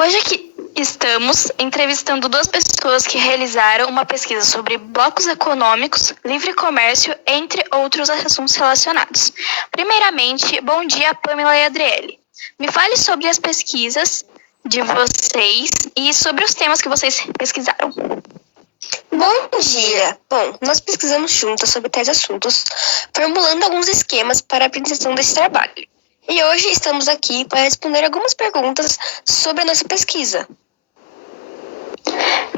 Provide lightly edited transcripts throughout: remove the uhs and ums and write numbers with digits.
Hoje aqui estamos entrevistando duas pessoas que realizaram uma pesquisa sobre blocos econômicos, livre comércio, entre outros assuntos relacionados. Primeiramente, bom dia, Pamela e Adriele. Me fale sobre as pesquisas de vocês e sobre os temas que vocês pesquisaram. Bom dia! Bom, nós pesquisamos juntas sobre tais assuntos, formulando alguns esquemas para a apresentação desse trabalho. E hoje estamos aqui para responder algumas perguntas sobre a nossa pesquisa.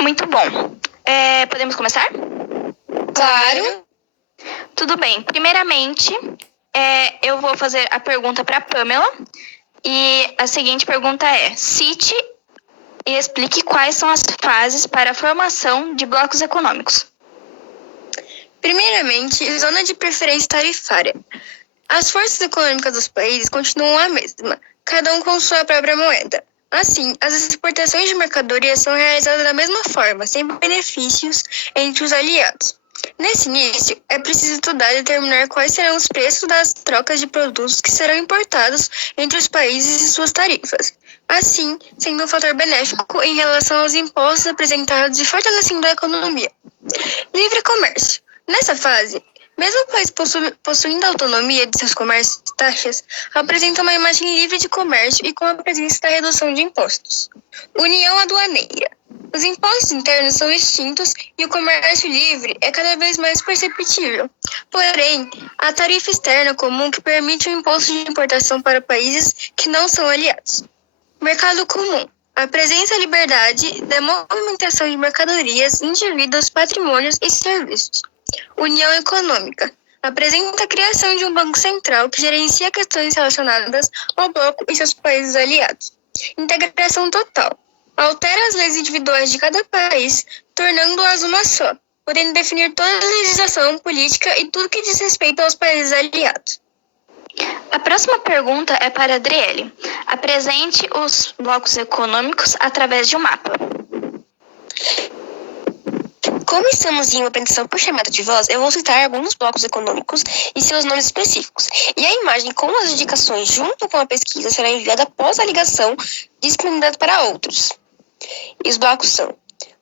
Muito bom. Podemos começar? Claro! Tudo bem. Primeiramente, eu vou fazer a pergunta para a Pamela. E a seguinte pergunta é: cite e explique quais são as fases para a formação de blocos econômicos. Primeiramente, zona de preferência tarifária. As forças econômicas dos países continuam a mesma, cada um com sua própria moeda. Assim, as exportações de mercadorias são realizadas da mesma forma, sem benefícios entre os aliados. Nesse início, é preciso estudar e determinar quais serão os preços das trocas de produtos que serão importados entre os países e suas tarifas, assim sendo um fator benéfico em relação aos impostos apresentados e fortalecendo a economia. Livre comércio. Nessa fase, mesmo o país possuindo autonomia de seus comércios e taxas, apresenta uma imagem livre de comércio e com a presença da redução de impostos. União aduaneira. Os impostos internos são extintos e o comércio livre é cada vez mais perceptível. Porém, a tarifa externa comum que permite o imposto de importação para países que não são aliados. Mercado comum. A presença e liberdade da movimentação de mercadorias, indivíduos, patrimônios e serviços. União econômica. Apresenta a criação de um banco central que gerencia questões relacionadas ao bloco e seus países aliados. Integração total. Altera as leis individuais de cada país, tornando-as uma só, podendo definir toda a legislação, política e tudo que diz respeito aos países aliados. A próxima pergunta é para a Adriele. Apresente os blocos econômicos através de um mapa. Como estamos em uma apresentação por chamada de voz, eu vou citar alguns blocos econômicos e seus nomes específicos. E a imagem com as indicações junto com a pesquisa será enviada após a ligação disponibilizada para outros. E os blocos são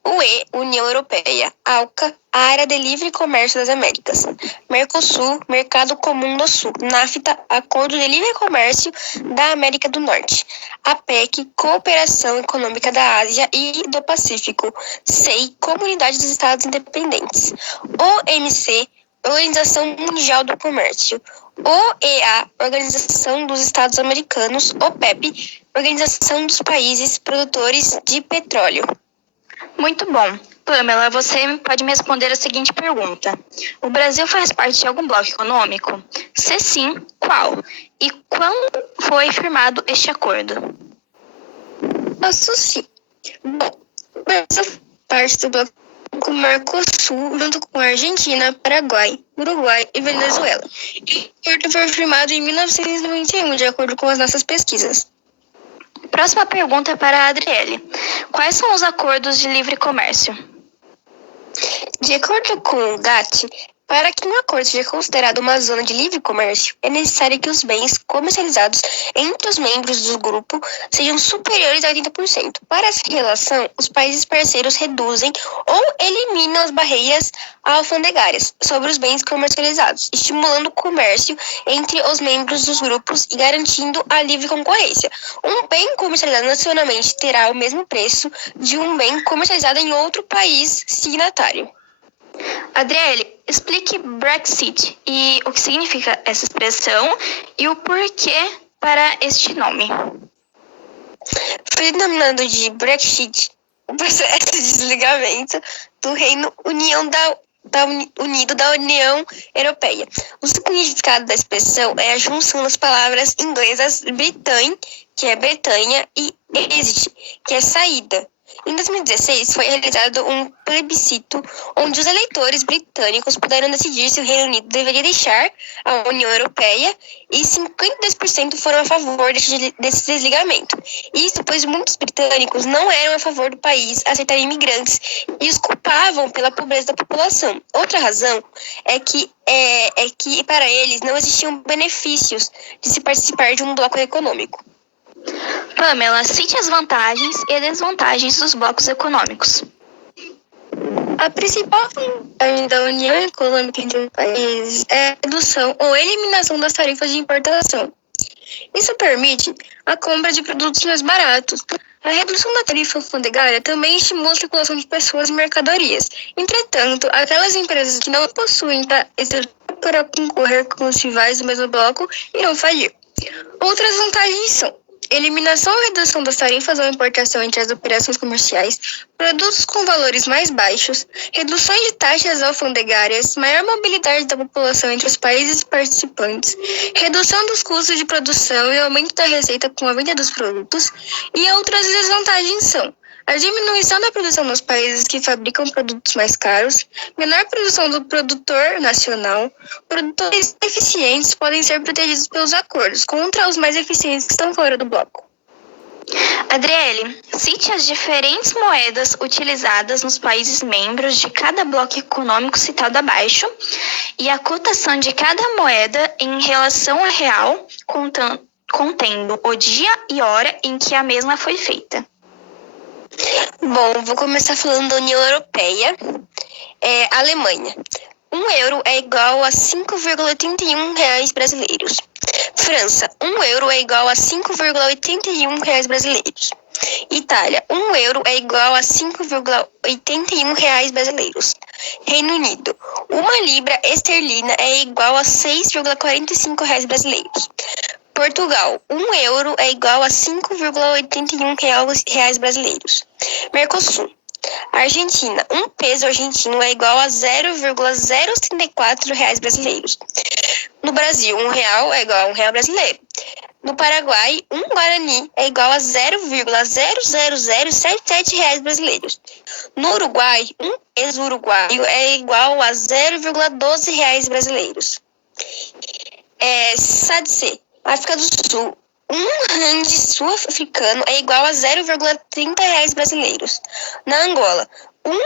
UE, União Europeia, ALCA, Área de Livre Comércio das Américas, Mercosul, Mercado Comum do Sul, NAFTA, Acordo de Livre Comércio da América do Norte, APEC, Cooperação Econômica da Ásia e do Pacífico, SEI, Comunidade dos Estados Independentes, OMC, Organização Mundial do Comércio, OEA, Organização dos Estados Americanos, OPEP, Organização dos Países Produtores de Petróleo. Muito bom. Pamela, você pode me responder a seguinte pergunta. O Brasil faz parte de algum bloco econômico? Se sim, qual? E quando foi firmado este acordo? Posso sim. Bom, o Brasil faz parte do bloco Mercosul, junto com a Argentina, Paraguai, Uruguai e Venezuela. E o acordo foi firmado em 1991, de acordo com as nossas pesquisas. Próxima pergunta é para a Adriele. Quais são os acordos de livre comércio? De acordo com o GATT, para que um acordo seja considerado uma zona de livre comércio, é necessário que os bens comercializados entre os membros do grupo sejam superiores a 80%. Para essa relação, os países parceiros reduzem ou eliminam as barreiras alfandegárias sobre os bens comercializados, estimulando o comércio entre os membros dos grupos e garantindo a livre concorrência. Um bem comercializado nacionalmente terá o mesmo preço de um bem comercializado em outro país signatário. Adriele, explique Brexit e o que significa essa expressão e o porquê para este nome. Foi denominado de Brexit o processo de desligamento do Reino Unido da União Europeia. O significado da expressão é a junção das palavras inglesas Britain, que é Bretanha, e exit, que é saída. Em 2016, foi realizado um plebiscito onde os eleitores britânicos puderam decidir se o Reino Unido deveria deixar a União Europeia e 52% foram a favor desse desligamento. Isso pois muitos britânicos não eram a favor do país aceitar imigrantes e os culpavam pela pobreza da população. Outra razão é que para eles não existiam benefícios de se participar de um bloco econômico. Pamela, cite as vantagens e desvantagens dos blocos econômicos. A principal vantagem da União Econômica entre os países é a redução ou eliminação das tarifas de importação. Isso permite a compra de produtos mais baratos. A redução da tarifa alfandegária também estimula a circulação de pessoas e mercadorias. Entretanto, aquelas empresas que não possuem estrutura para concorrer com os rivais do mesmo bloco irão falir. Outras vantagens são eliminação ou redução das tarifas à importação entre as operações comerciais, produtos com valores mais baixos, reduções de taxas alfandegárias, maior mobilidade da população entre os países participantes, redução dos custos de produção e aumento da receita com a venda dos produtos, e outras desvantagens são a diminuição da produção nos países que fabricam produtos mais caros, menor produção do produtor nacional, produtores eficientes podem ser protegidos pelos acordos contra os mais eficientes que estão fora do bloco. Adriele, cite as diferentes moedas utilizadas nos países membros de cada bloco econômico citado abaixo e a cotação de cada moeda em relação ao real, contendo o dia e hora em que a mesma foi feita. Bom, vou começar falando da União Europeia. Alemanha. 1 euro é igual a 5,81 reais brasileiros. França. 1 euro é igual a 5,81 reais brasileiros. Itália. 1 euro é igual a 5,81 reais brasileiros. Reino Unido. 1 libra esterlina é igual a 6,45 reais brasileiros. Portugal, 1 euro é igual a 5,81 reais brasileiros. Mercosul. Argentina, 1 peso argentino é igual a 0,034 reais brasileiros. No Brasil, 1 real é igual a 1 real brasileiro. No Paraguai, 1 guarani é igual a 0,00077 reais brasileiros. No Uruguai, 1 peso uruguaio é igual a 0,12 reais brasileiros. SADC. África do Sul, 1 rand sul-africano é igual a 0,30 reais brasileiros. Na Angola, 1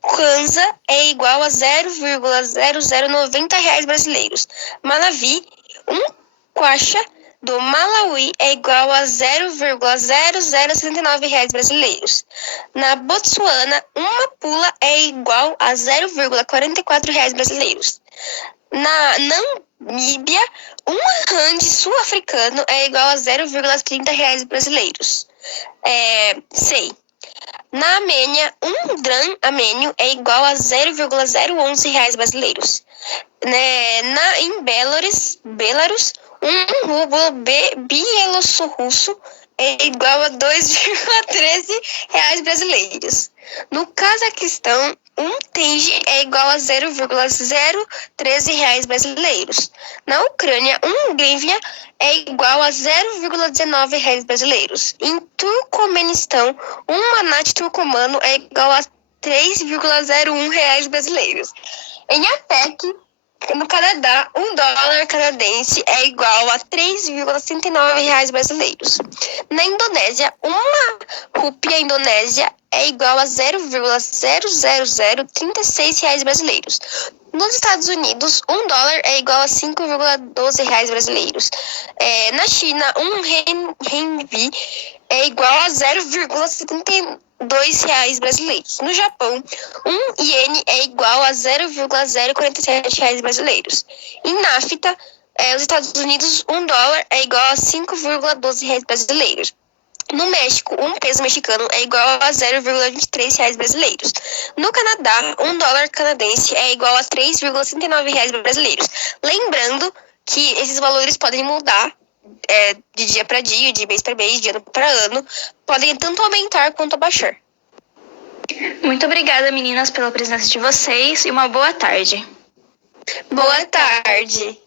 kwanza é igual a 0,0090 reais brasileiros. Malawi, 1 kwacha do Malawi é igual a 0,0069 reais brasileiros. Na Botsuana, 1 pula é igual a 0,44 reais brasileiros. Na Namíbia, 1 rand sul-africano é igual a 0,30 reais brasileiros. SEI. Na Armênia, 1 dram armênio é igual a 0,011 reais brasileiros. Em Belarus, 1 rublo bielorrusso é igual a 2,13 reais brasileiros. No Cazaquistão, 1 tenge é igual a 0,013 reais brasileiros. Na Ucrânia, 1 hryvnia é igual a 0,19 reais brasileiros. Em Turcomenistão, 1 manat turcomano é igual a 3,01 reais brasileiros. Em APEC, no Canadá, 1 dólar canadense é igual a 3,69 reais brasileiros. Na Indonésia, 1 rúpia indonésia é igual a 0,00036 reais brasileiros. Nos Estados Unidos, 1 dólar é igual a 5,12 reais brasileiros. Na China, 1 renminbi é igual a 0,72 reais brasileiros. No Japão, 1 iene é igual a 0,047 reais brasileiros. Em NAFTA, os Estados Unidos, 1 dólar é igual a 5,12 reais brasileiros. No México, 1 peso mexicano é igual a 0,23 reais brasileiros. No Canadá, 1 dólar canadense é igual a 3,69 reais brasileiros. Lembrando que esses valores podem mudar de dia para dia, de mês para mês, de ano para ano. Podem tanto aumentar quanto abaixar. Muito obrigada, meninas, pela presença de vocês e uma boa tarde. Boa tarde.